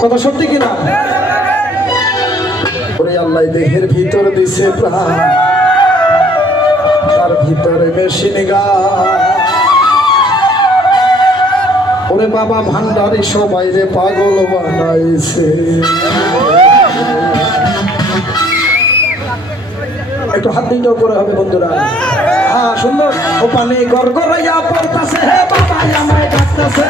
কথা সত্যি কিনা? ওরে আল্লাহ দেহের ভিতর দিছে প্রাণ, তার ভিতরে মেশিন গান। ওরে বাবা ভান্ডারি সবাই রে পাগল বানাইছে। একটু হাত দিনটাও করে হবে বন্ধুরা। হ্যাঁ সুন্দর। ও পানি গড়গড়াইয়া পড়তাছে, হে বাবা আমায় ডাকতাছে।